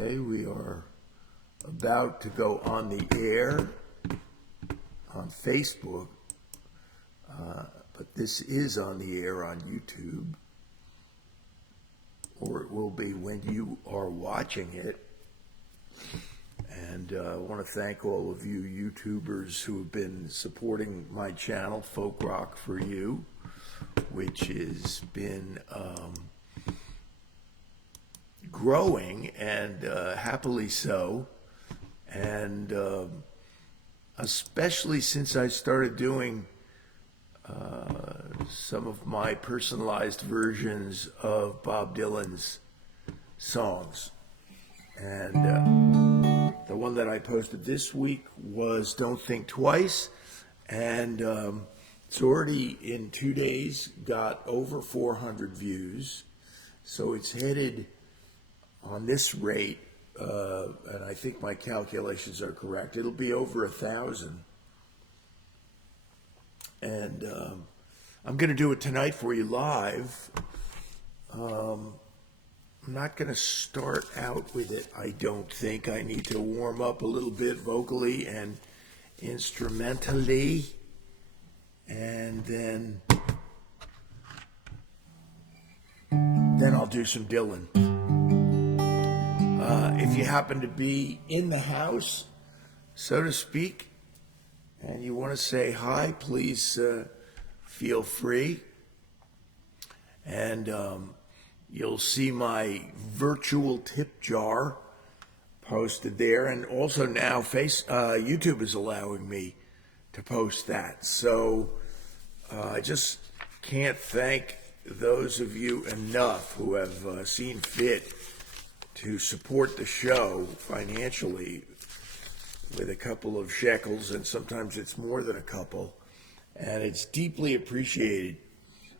Okay, we are about to go on the air on Facebook, but this is on the air on YouTube, or it will be when you are watching it. And I want to thank all of you YouTubers who have been supporting my channel, Folk Rock for You, which has been growing, and happily so, and especially since I started doing some of my personalized versions of Bob Dylan's songs. And the one that I posted this week was Don't Think Twice, and it's already in 2 days got over 400 views, so it's headed on this rate, and I think my calculations are correct, it'll be over 1,000. And I'm going to do it tonight for you live. I'm not going to start out with it, I don't think. I need to warm up a little bit vocally and instrumentally, and then I'll do some Dylan. If you happen to be in the house, so to speak, and you want to say hi, please feel free. And you'll see my virtual tip jar posted there. And also now YouTube is allowing me to post that. So I just can't thank those of you enough who have seen fit to support the show financially with a couple of shekels, and sometimes it's more than a couple, and it's deeply appreciated.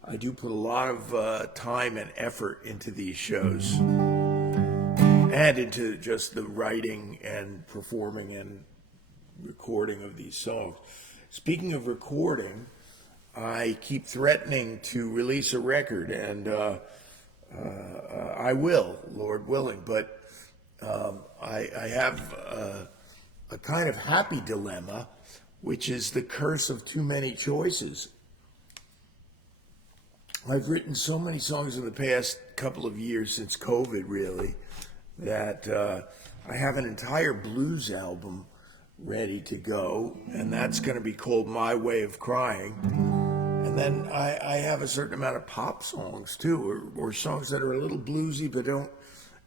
I do put a lot of time and effort into these shows and into just the writing and performing and recording of these songs. Speaking of recording, I keep threatening to release a record, and I will, Lord willing, but I have a kind of happy dilemma, which is the curse of too many choices. I've written so many songs in the past couple of years, since COVID really, that I have an entire blues album ready to go, and that's going to be called My Way of Crying. And then I have a certain amount of pop songs too, or songs that are a little bluesy but don't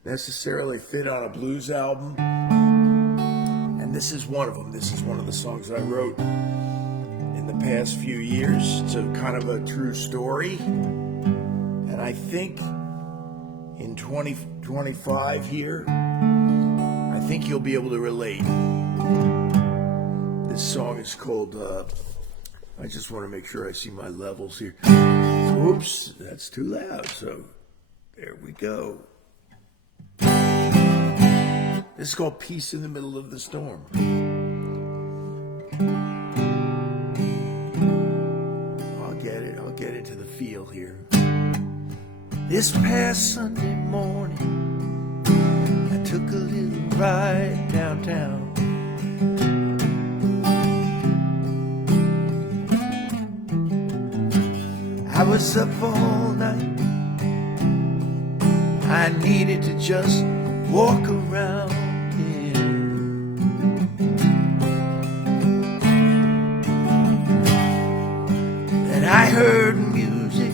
necessarily fit on a blues album. And this is one of them. This is one of the songs I wrote in the past few years. It's a kind of a true story. And I think in 2025 here, I think you'll be able to relate. This song is called, I just want to make sure I see my levels here. Oops, that's too loud. So there we go. This is called Peace in the Middle of the Storm. I'll get into the feel here. This past Sunday morning, I took a little ride downtown. I was up all night. I needed to just walk around here. And I heard music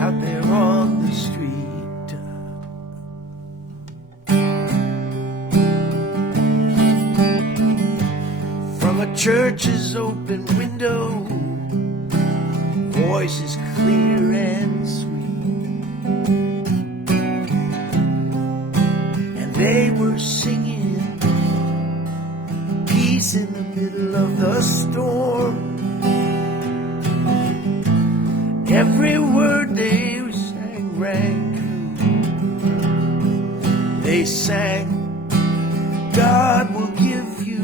out there on the street. From a church's open window, voices clear and sweet, and they were singing peace in the middle of the storm. Every word they sang rang true. They sang, God will give you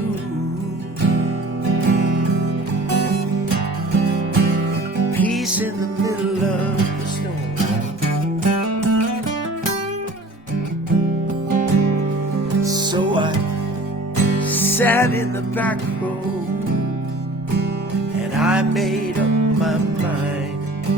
peace in the middle of the storm. sat in the back row, and I made up my mind.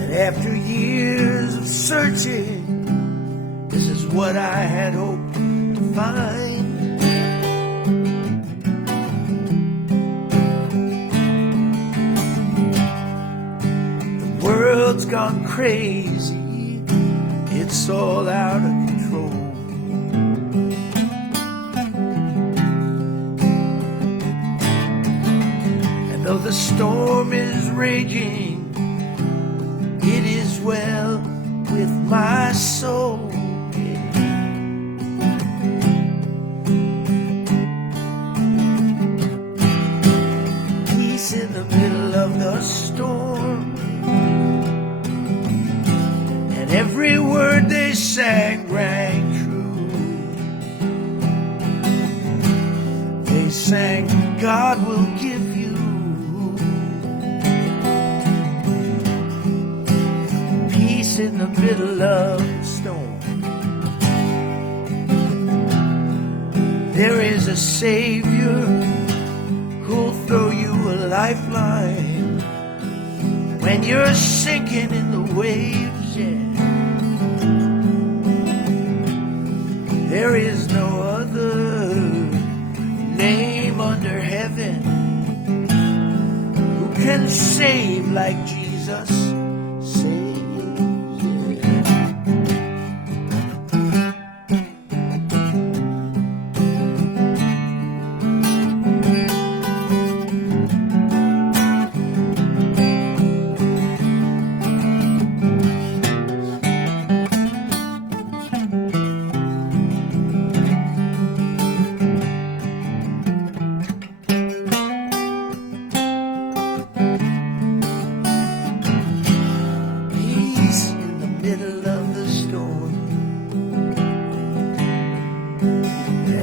And after years of searching, this is what I had hoped to find. The world's gone crazy, it's all out of control. And though the storm is raging, it is well with my soul. Peace in the middle of the storm, and every word they sang rang true. They sang, God will give you peace in the middle of the storm. There is a Savior who'll throw you a lifeline when you're sinking in the waves, yeah. There is no other name under heaven who can save like Jesus saves.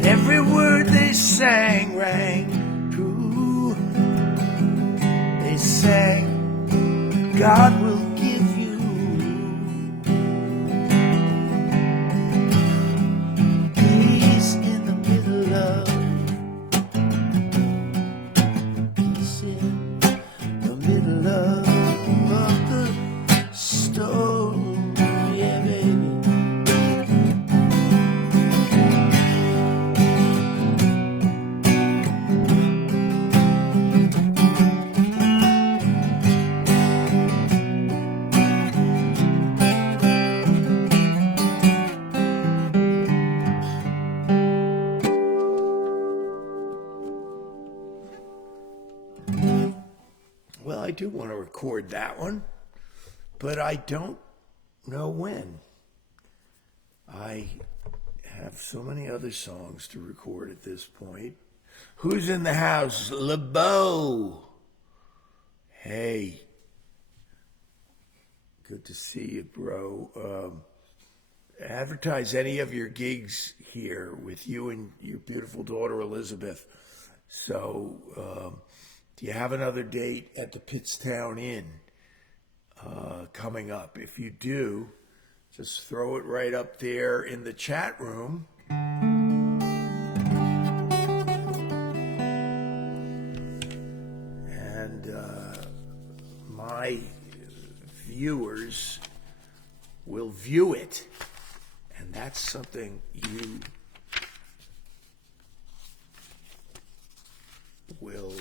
Every word they sang rang true. They sang, God will give you peace in the middle of, peace in the middle of the storm, yeah, baby. Well, I do want to record that one, but I don't know when. I have so many other songs to record at this point. Who's in the house? LeBeau. Hey. Good to see you, bro. Advertise any of your gigs here with you and your beautiful daughter, Elizabeth. So, do you have another date at the Pittstown Inn coming up? If you do, just throw it right up there in the chat room. And my viewers will view it. And that's something you will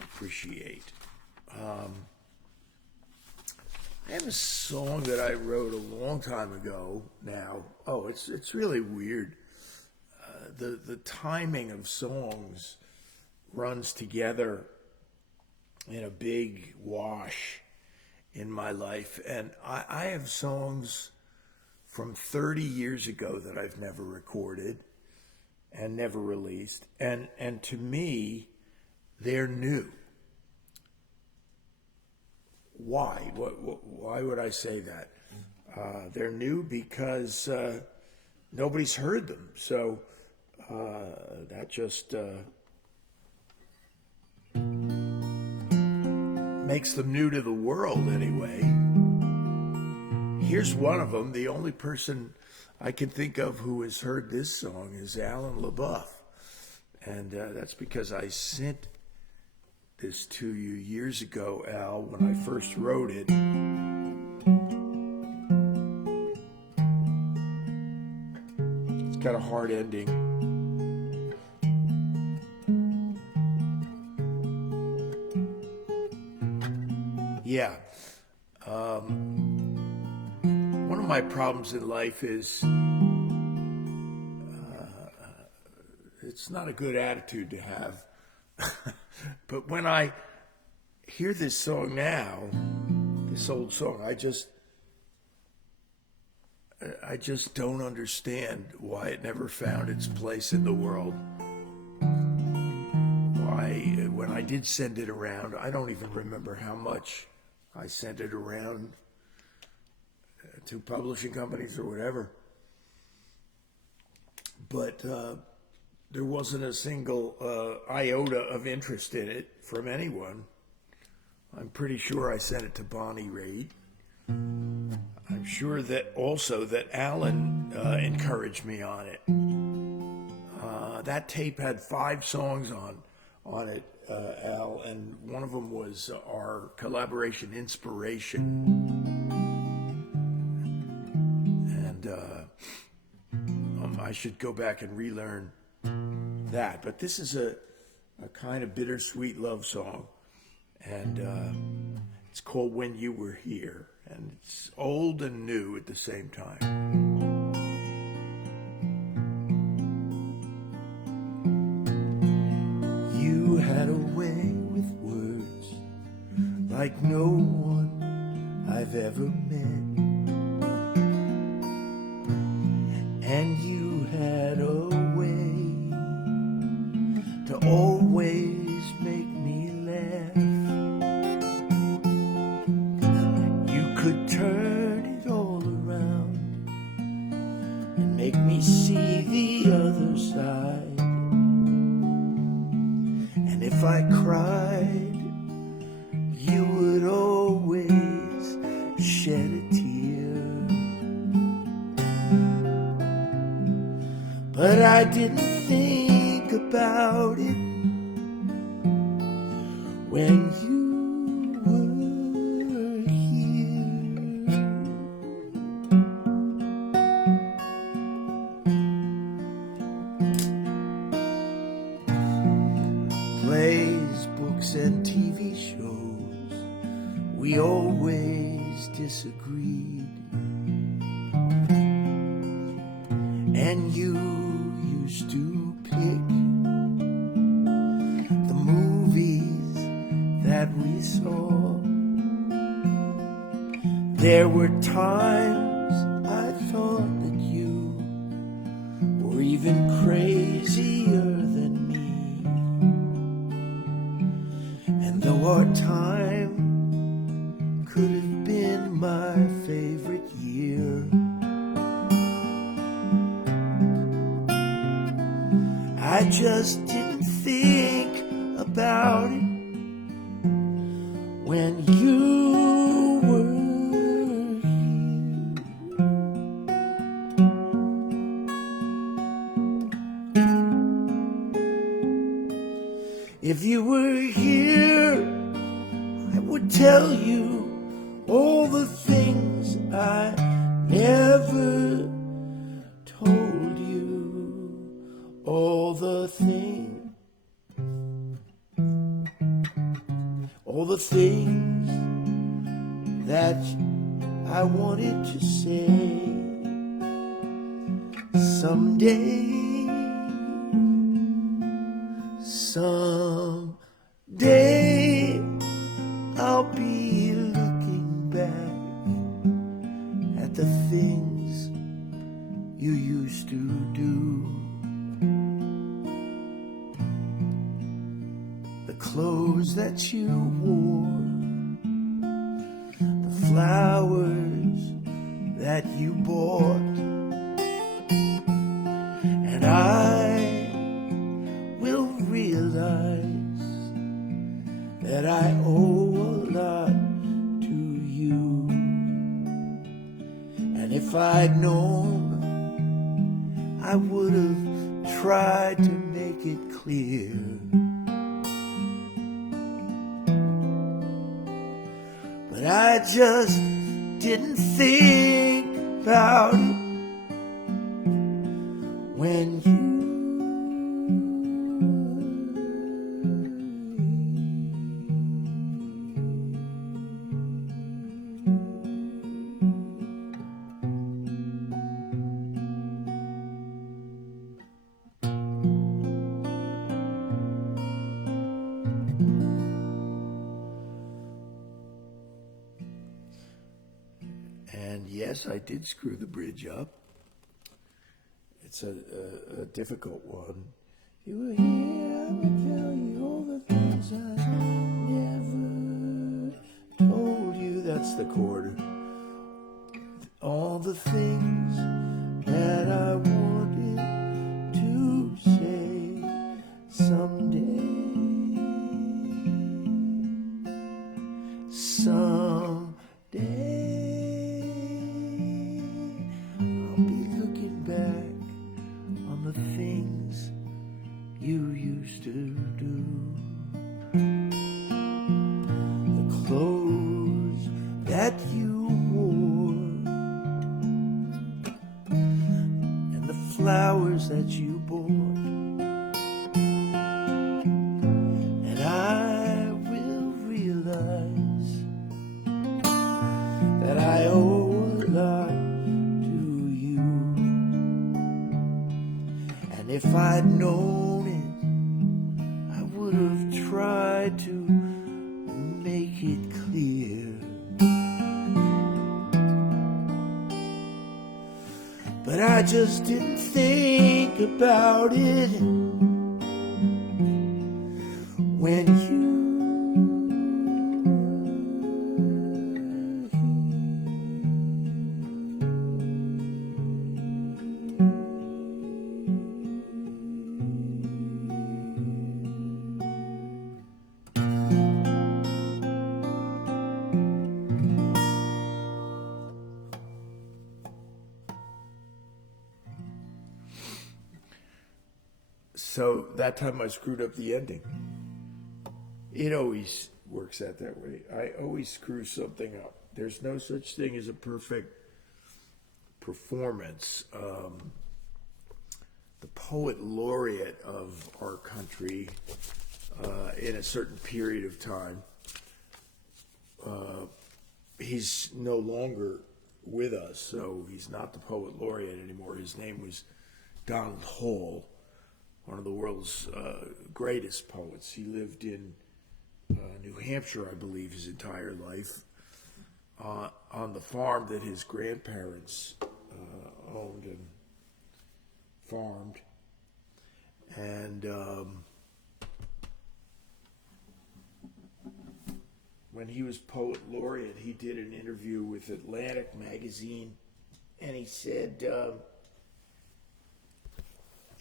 appreciate. I have a song that I wrote a long time ago now. Oh, it's really weird. The timing of songs runs together in a big wash in my life. And I have songs from 30 years ago that I've never recorded and never released. And to me, they're new. Why? Why would I say that? They're new because nobody's heard them. So that just makes them new to the world anyway. here's one of them. The only person I can think of who has heard this song is Alan LaBeouf. And that's because I sent this to you years ago, Al, when I first wrote it. It's got a hard ending. Yeah. One of my problems in life is it's not a good attitude to have. But when I hear this song now, this old song, I just don't understand why it never found its place in the world. Why, when I did send it around, I don't even remember how much I sent it around to publishing companies or whatever. But there wasn't a single iota of interest in it from anyone. I'm pretty sure I sent it to Bonnie Raitt. I'm sure that also that Alan encouraged me on it. That tape had 5 songs on it, Al, and one of them was our collaboration, Inspiration. And I should go back and relearn that. But this is a kind of bittersweet love song, and it's called When You Were Here, and it's old and new at the same time. You had a way with words like no one I've ever met, and you had a way to always make me laugh. You could turn it all around and make me see the other side. And if I cried, you would always shed a tear. But I didn't think about it when you were here. Plays, books, and TV shows, we always disagreed. And you used to pick the movies that we saw. There were times I thought that you were even crazier than me. And though our time could have been my favorite year, I just didn't think about it when you were here. If you were here, I would tell you all the things I never told you, all the things that I wanted to say. Someday I'll be looking back at the things you used to do. The clothes that you wore, the flowers that you bought, and I will realize that I owe a lot to you. If I'd known, I would have tried to make it clear. But I just didn't think about it when you And yes, I did screw the bridge up. It's a difficult one. If you were here, I would tell you all the things I never told you. That's the chord. All the things that I wanted to say someday. I'll be looking back on the things you used to do. The clothes that you wore and the flowers that you bought. And I will realize that I owe a lot to you. And if I'd known it, I would have tried to make it clear. But I just didn't think about it when you So that time I screwed up the ending. It always works out that way. I always screw something up. There's no such thing as a perfect performance. The poet laureate of our country in a certain period of time, he's no longer with us, so he's not the poet laureate anymore. His name was Donald Hall, one of the world's greatest poets. He lived in New Hampshire, I believe, his entire life, on the farm that his grandparents owned and farmed. And when he was poet laureate, he did an interview with Atlantic magazine, and he said,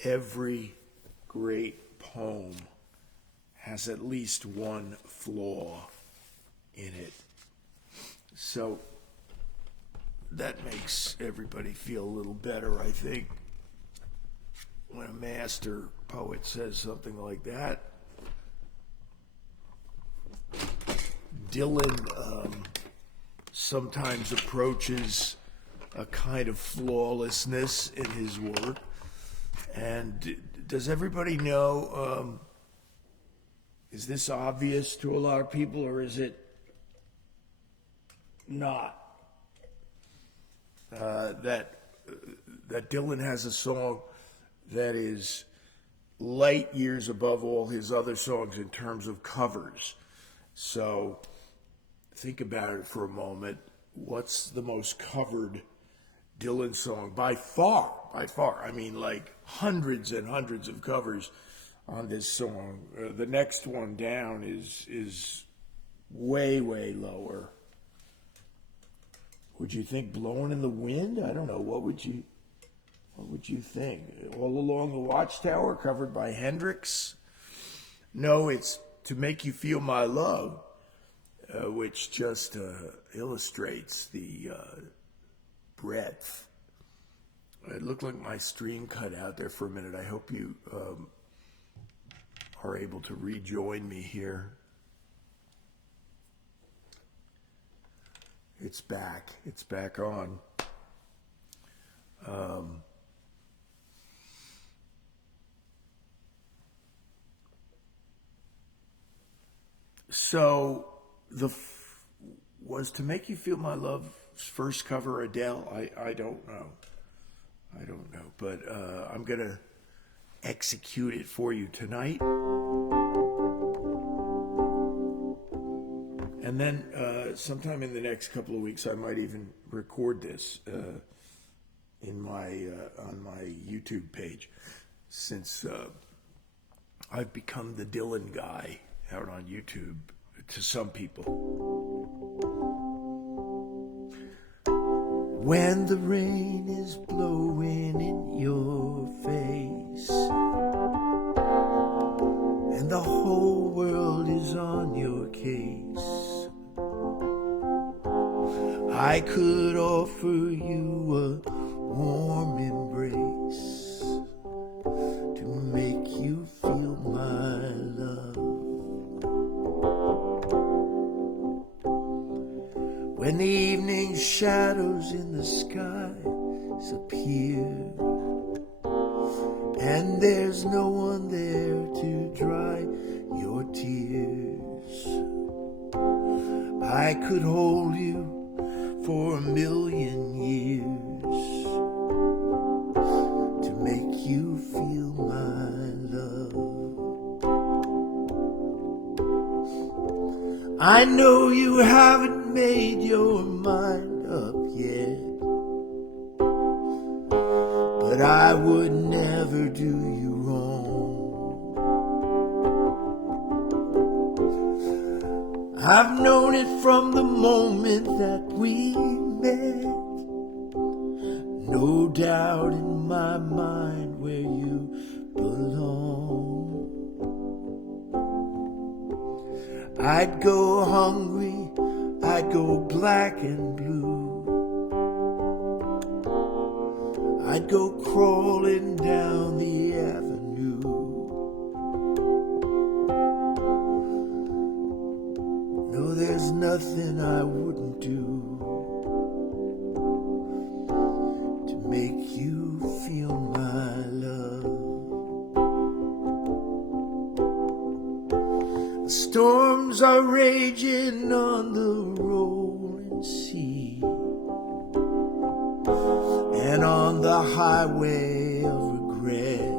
every great poem has at least one flaw in it. So that makes everybody feel a little better, I think, when a master poet says something like that. Dylan sometimes approaches a kind of flawlessness in his work. And does everybody know, is this obvious to a lot of people, or is it not? That Dylan has a song that is light years above all his other songs in terms of covers. So think about it for a moment. What's the most covered Dylan song? By far. I mean, like hundreds and hundreds of covers on this song. The next one down is way, way lower. Would you think Blowing in the Wind? I don't know. What would you think? All Along the Watchtower, covered by Hendrix? No, it's To Make You Feel My Love, which just illustrates the breadth. It looked like my stream cut out there for a minute. I hope you are able to rejoin me here. It's back. It's back on. So was To Make You Feel My Love's first cover Adele? I don't know. I don't know, but I'm going to execute it for you tonight. And then sometime in the next couple of weeks, I might even record this in my on my YouTube page, since I've become the Dylan guy out on YouTube to some people. When the rain is blowing in your face and the whole world is on your case, I could offer you a warm embrace to make you feel my love. When the evening shadows in the skies appear and there's no one there to dry your tears, I could hold you for 1,000,000 years to make you feel my love. I know you haven't made your mind up yet, but I would never do you wrong. I've known it from the moment that we met, no doubt in my mind where you belong. I'd go hungry, I'd go black and blue, I'd go crawling down the avenue. No, there's nothing I wouldn't do to make you feel my love. The storms are raging on the rolling sea, and on the highway of regret,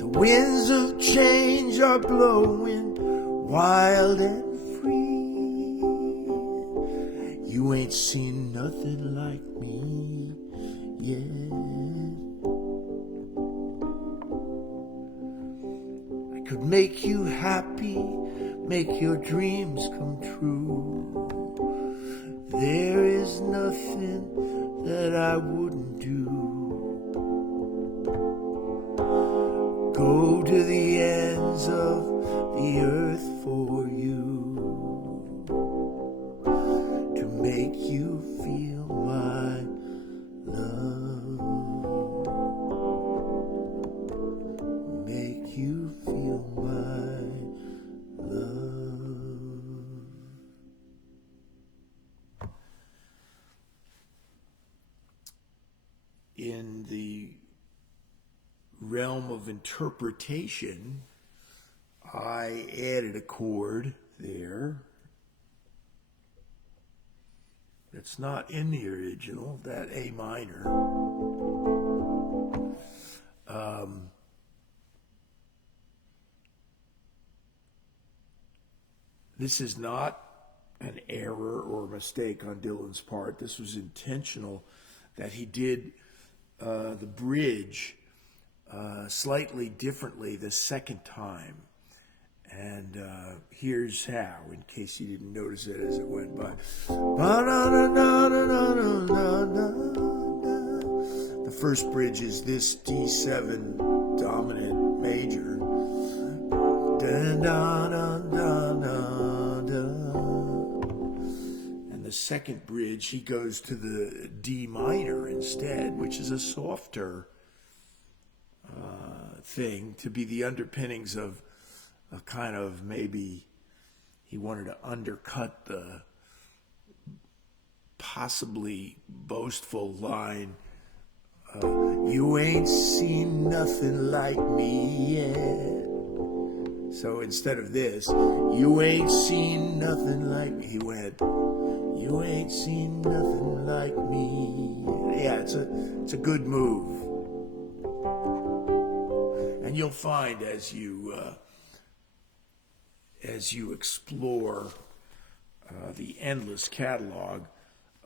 the winds of change are blowing wild and free. You ain't seen nothing like me yet. I could make you happy, make your dreams come true. There is nothing that I wouldn't do. Go to the ends of the earth for you to make you feel my love. Make you feel my love. In the realm of interpretation, I added a chord there that's not in the original, that A minor. This is not an error or a mistake on Dylan's part. This was intentional, that he did the bridge slightly differently the second time. And here's how, in case you didn't notice it as it went by. The first bridge is this D7 dominant major. second bridge, he goes to the D minor instead, which is a softer thing to be the underpinnings of a kind of, maybe he wanted to undercut the possibly boastful line, you ain't seen nothing like me yet. So instead of this, you ain't seen nothing like me, he went, you ain't seen nothing like me. Yeah, it's a good move. And you'll find as you explore the endless catalog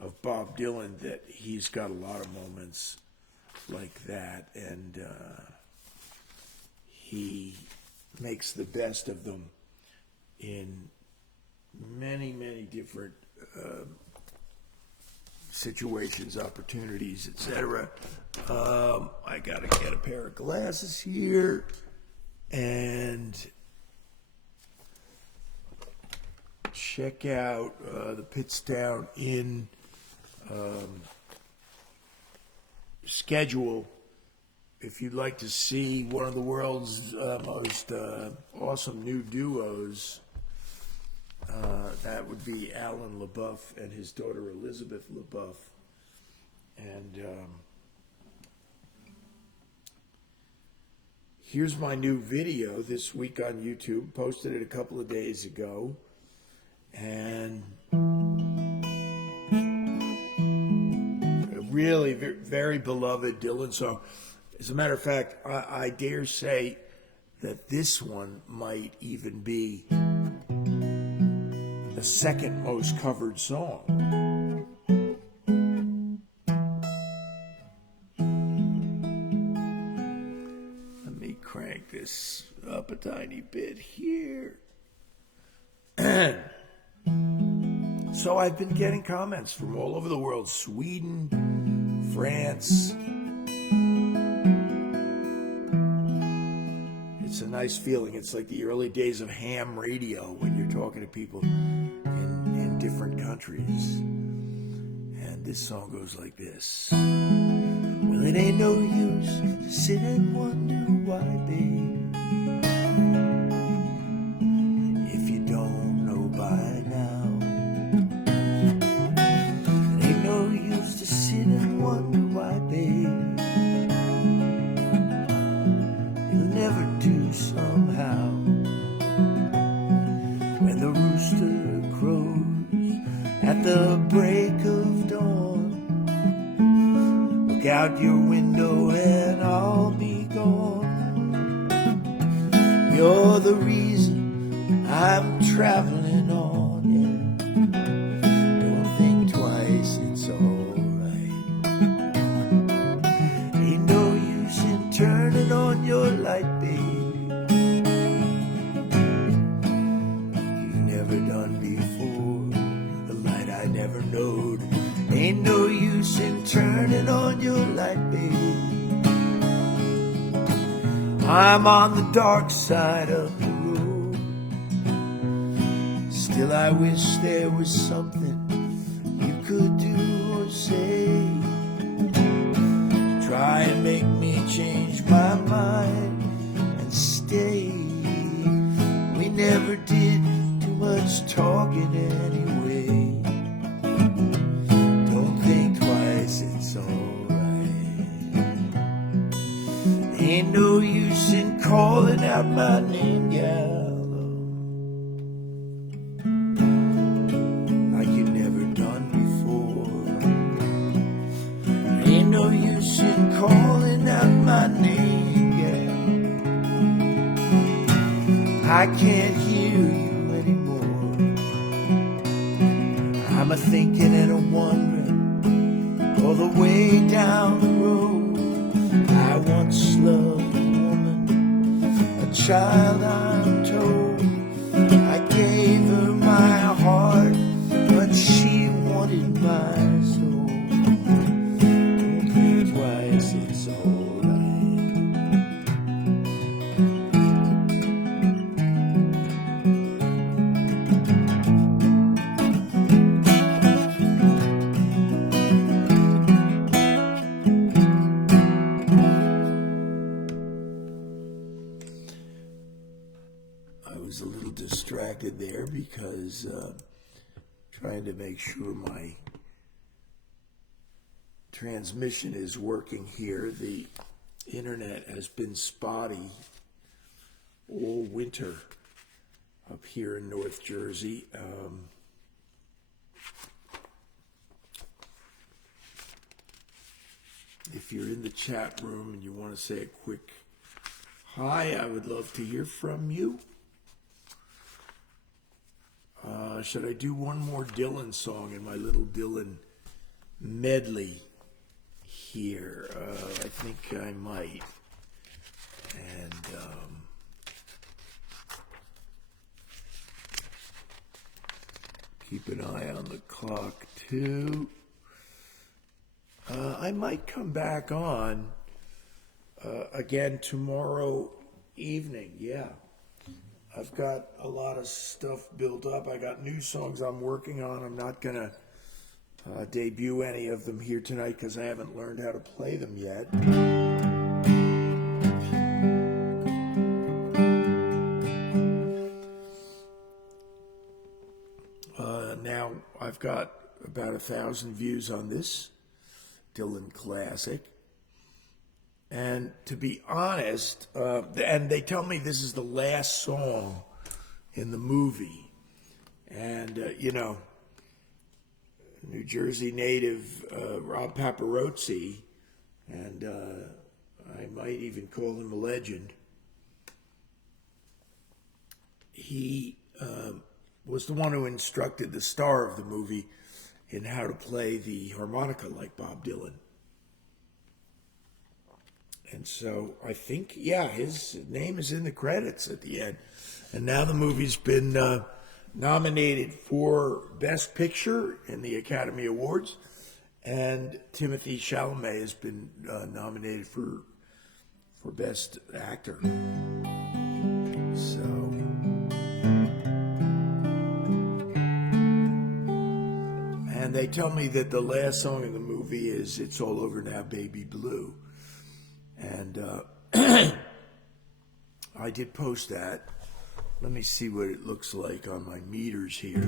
of Bob Dylan that he's got a lot of moments like that, and he makes the best of them in many, many different situations, opportunities, etc. I gotta get a pair of glasses here, and check out the Pits Down Inn schedule if you'd like to see one of the world's most awesome new duos. That would be Alan LaBeouf and his daughter Elizabeth LaBeouf. And here's my new video this week on YouTube. Posted it a couple of days ago. And a really very beloved Dylan song. As a matter of fact, I dare say that this one might even be the second most covered song. Let me crank this up a tiny bit here. So I've been getting comments from all over the world, Sweden, France. It's a nice feeling. It's like the early days of ham radio when you're talking to people in different countries. And this song goes like this. Well, it ain't no use to sit and wonder why, babe, if you don't know by now. It ain't no use to sit and wonder why, babe, you'll never do somehow. When the rooster crows at the break of dawn, look out your window and I'll be gone. You're the reason I'm traveling on, yeah. Don't think twice, it's alright. Ain't no use in turning on your light, babe. You've never done before, the light I never knowed. Ain't no use in turning on your light, babe. I'm on the dark side of the road. Still I wish there was something you could do or say. Try and make me change my mind and stay. We never did too much talking anyway. Don't think twice, it's alright. Ain't no use in calling out my name, gal, like you never done before. Ain't no use in calling out my name, gal. I can't hear you anymore. I'm a thinking and a wondering all the way down the road. I once loved a woman, a child I'm told. I gave her my heart, but she wanted my soul. Don't think twice, it's alright. was a little distracted there because trying to make sure my transmission is working here. The internet has been spotty all winter up here in North Jersey. If you're in the chat room and you want to say a quick hi, I would love to hear from you. Should I do one more Dylan song in my little Dylan medley here? I think I might. And keep an eye on the clock too. I might come back on again tomorrow evening. Yeah. I've got a lot of stuff built up. I got new songs I'm working on. I'm not going to debut any of them here tonight because I haven't learned how to play them yet. Now I've got about 1,000 views on this Dylan classic. And to be honest, and they tell me this is the last song in the movie. And, New Jersey native Rob Paparozzi, and I might even call him a legend. He was the one who instructed the star of the movie in how to play the harmonica like Bob Dylan. And so I think, his name is in the credits at the end. And now the movie's been nominated for Best Picture in the Academy Awards. And Timothée Chalamet has been nominated for Best Actor. So... And they tell me that the last song in the movie is It's All Over Now, Baby Blue. And I did post that. Let me see what it looks like on my meters here.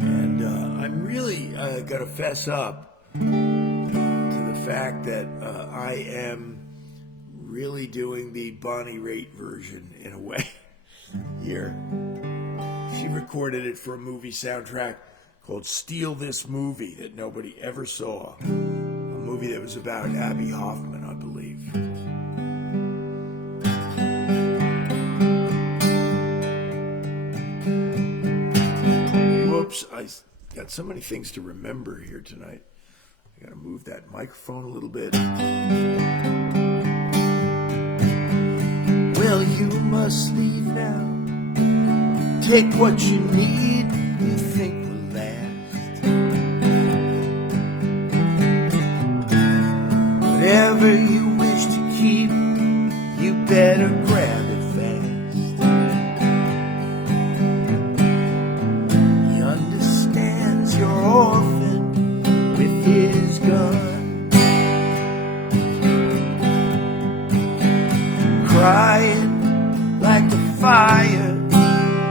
And I'm really going to fess up to the fact that I am really doing the Bonnie Raitt version in a way here. She recorded it for a movie soundtrack called Steal This Movie that nobody ever saw. Movie that was about Abby Hoffman, I believe. Whoops, I got so many things to remember here tonight. I gotta move that microphone a little bit. Well, you must leave now. Take what you need, you think will last. Whatever you wish to keep, you better grab it fast. He understands you're orphan with his gun, crying like the fire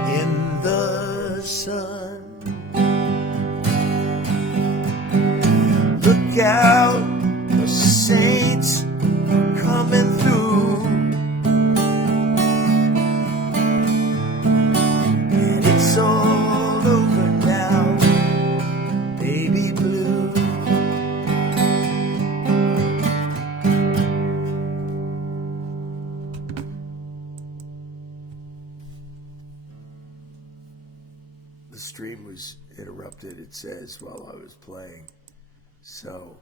in the sun. Look out, the saints are coming through, and it's all over now, baby blue. The stream was interrupted, it says, while I was playing, so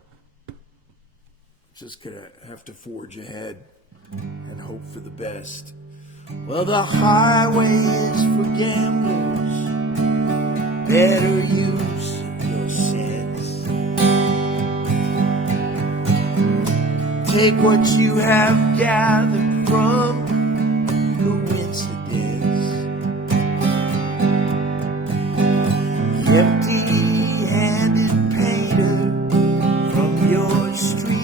just gonna have to forge ahead and hope for the best. Well, the highway is for gamblers, better use your sense. Take what you have gathered from coincidence. The empty-handed painter from your street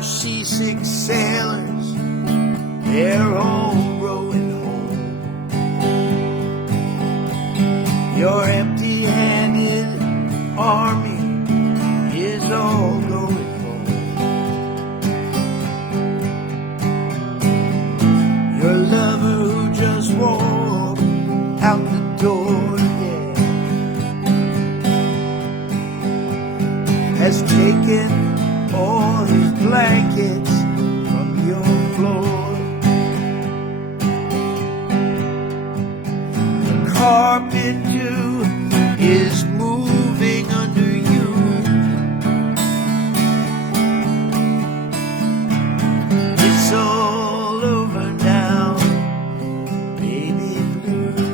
your seasick sailors, they're all rowing home. Your empty-handed army is all going home. Your lover who just walked out the door, yeah, has taken all his blankets from your floor. The carpet too is moving under you. It's all over now, baby blue.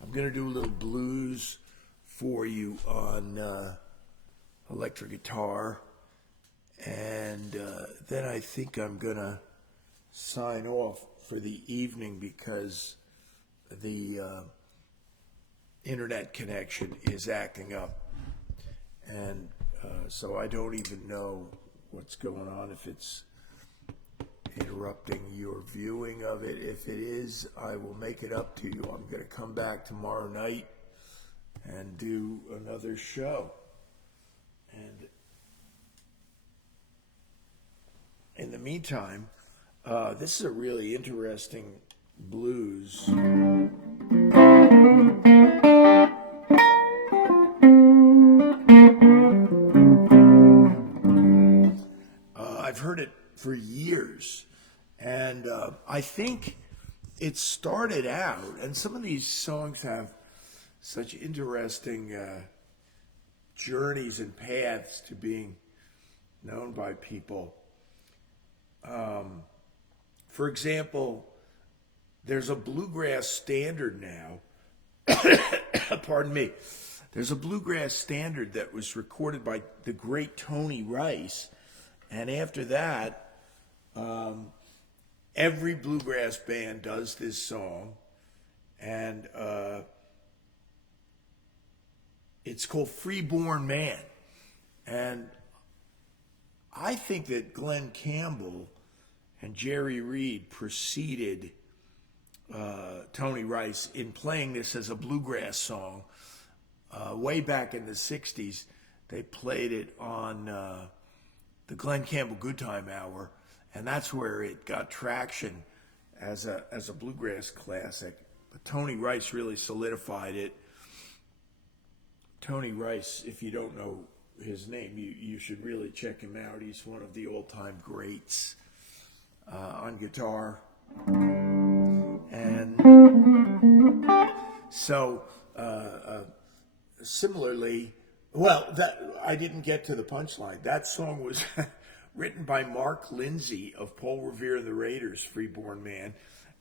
I'm going to do a little blues for you on electric guitar, and then I think I'm going to sign off for the evening because the internet connection is acting up, and so I don't even know what's going on, if it's interrupting your viewing of it. If it is, I will make it up to you. I'm going to come back tomorrow night and do another show. And in the meantime, this is a really interesting blues. I've heard it for years, and I think it started out, and some of these songs have such interesting journeys and paths to being known by people. For example, there's a bluegrass standard now. Pardon me. There's a bluegrass standard that was recorded by the great Tony Rice, and after that, every bluegrass band does this song, and it's called Freeborn Man. And I think that Glenn Campbell and Jerry Reed preceded Tony Rice in playing this as a bluegrass song. Way back in the 60s, they played it on the Glenn Campbell Good Time Hour, and that's where it got traction as a bluegrass classic. But Tony Rice really solidified it. Tony Rice, if you don't know his name, you should really check him out. He's one of the all-time greats on guitar. And so, similarly, well, I didn't get to the punchline. That song was written by Mark Lindsay of Paul Revere and the Raiders, Freeborn Man,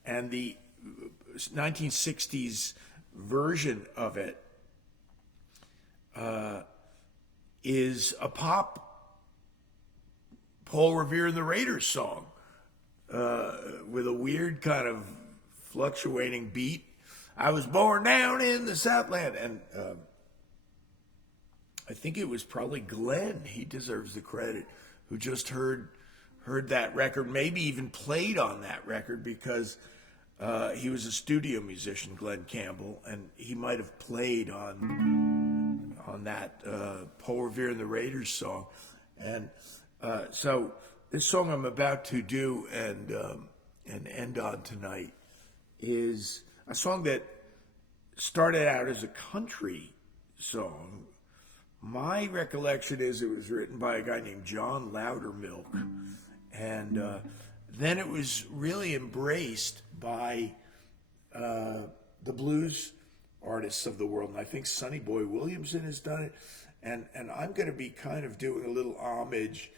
and the 1960s version of it is a pop Paul Revere and the Raiders song with a weird kind of fluctuating beat. I was born down in the Southland, and I think it was probably Glenn, he deserves the credit, who just heard that record, maybe even played on that record, because he was a studio musician, Glenn Campbell, and he might have played on that Paul Revere and the Raiders song. And so this song I'm about to do and end on tonight is a song that started out as a country song. My recollection is it was written by a guy named John Loudermilk, and then it was really embraced by the blues artists of the world, and I think Sonny Boy Williamson has done it, and I'm going to be kind of doing a little homage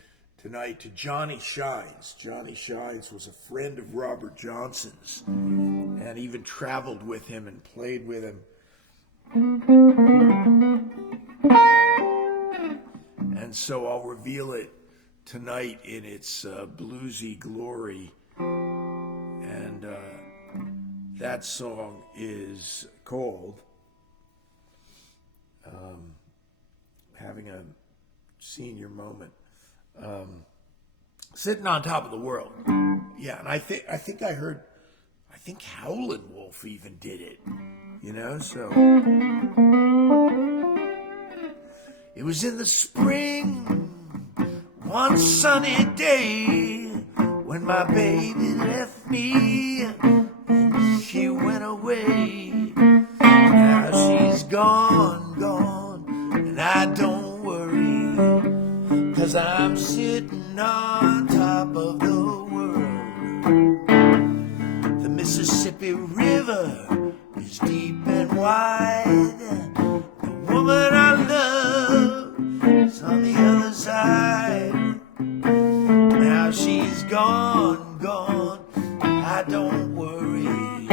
tonight to Johnny Shines. Johnny Shines was a friend of Robert Johnson's and even traveled with him and played with him. And so I'll reveal it tonight in its bluesy glory. And that song is called Having a Senior Moment. Sitting on Top of the World. Yeah, and I think I heard, I think Howlin' Wolf even did it. You know, so it was in the spring, one sunny day, when my baby left me and she went away. Now she's gone, and I don't worry, 'cause I'm sitting on top of the world. The Mississippi River is deep and wide. The woman I love is on the other side. Now she's gone, I don't worry,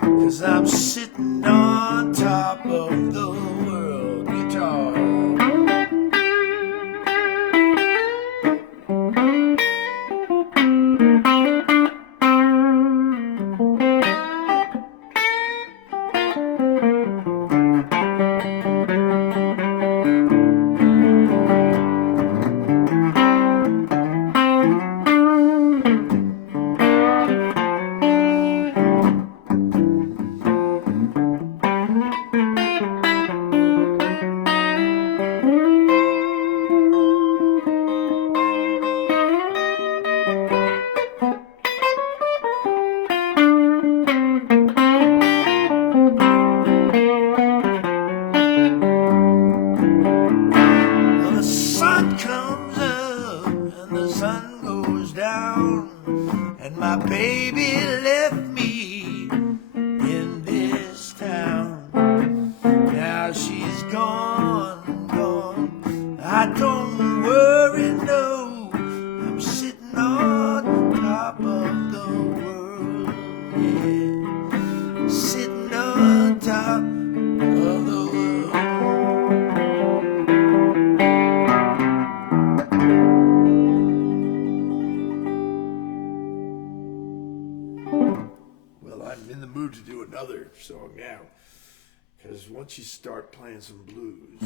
'cause I'm sitting on top of the world. Guitar. And my baby left me in this town. Now she's gone, I don't worry, no. I'm sitting on top of the world, yeah. Sitting on top of the world. I'm in the mood to do another song now, because once you start playing some blues,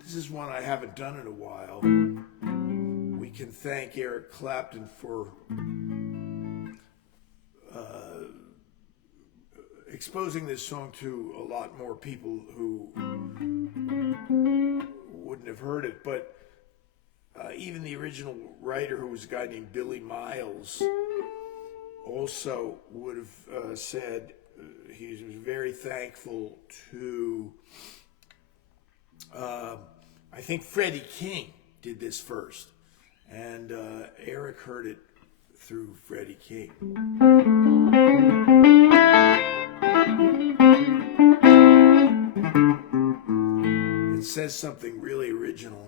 this is one I haven't done in a while. We can thank Eric Clapton for exposing this song to a lot more people who wouldn't have heard it, but even the original writer, who was a guy named Billy Miles, also would have said he was very thankful to, I think Freddie King did this first, and Eric heard it through Freddie King. It says something really original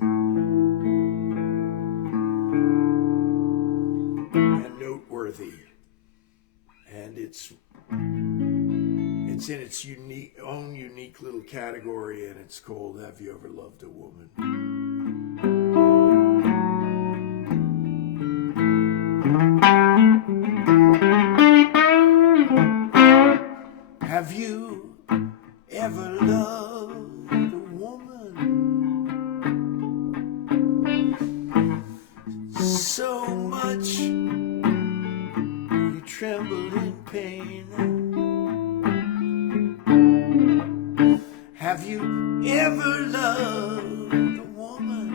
and noteworthy, and it's in its own unique little category, and it's called "Have You Ever Loved a Woman?" Have you ever loved a woman so much you trembled in pain? Have you ever loved a woman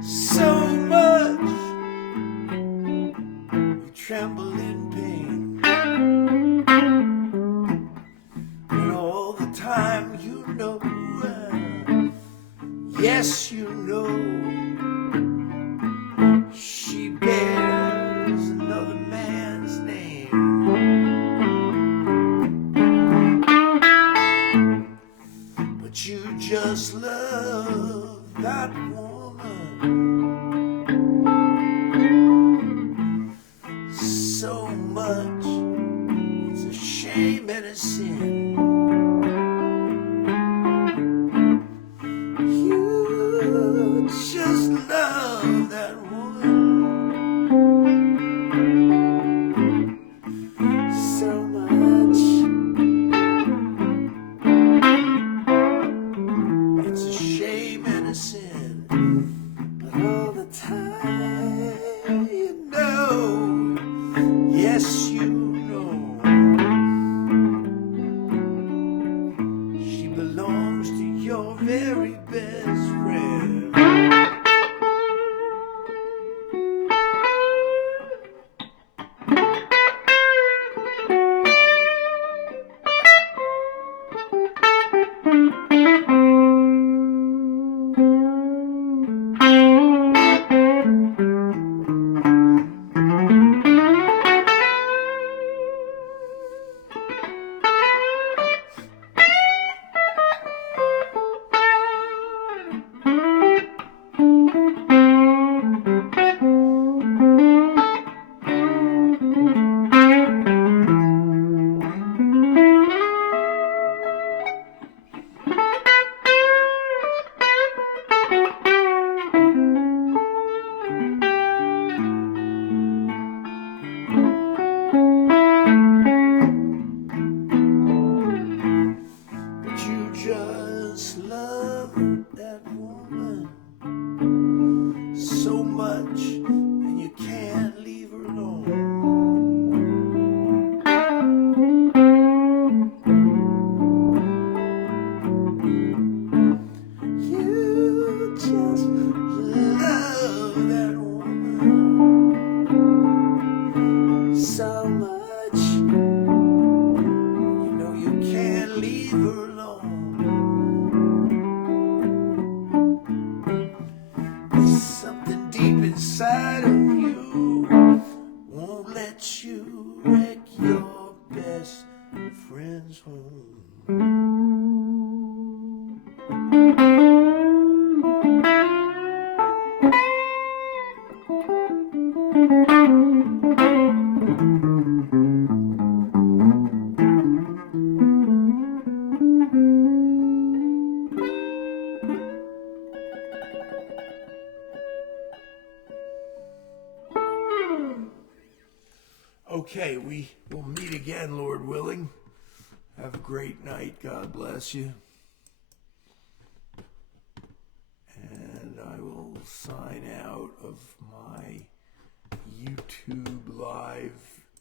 so much you trembled in pain? And all the time you know, yes you know, much. It's a shame and a sin. You just love that woman so much. It's a shame and a sin, but all the time you know, yes you know, she belongs to your very best friend. You just love that woman so much, and you can't leave her alone. You just love that woman so much, you know you can't leave her alone. Something deep inside of you won't let you wreck your best friend's home. Okay, we will meet again, Lord willing. Have a great night. God bless you. And I will sign out of my YouTube live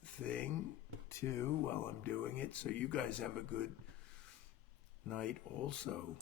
thing too while I'm doing it. So you guys have a good night also.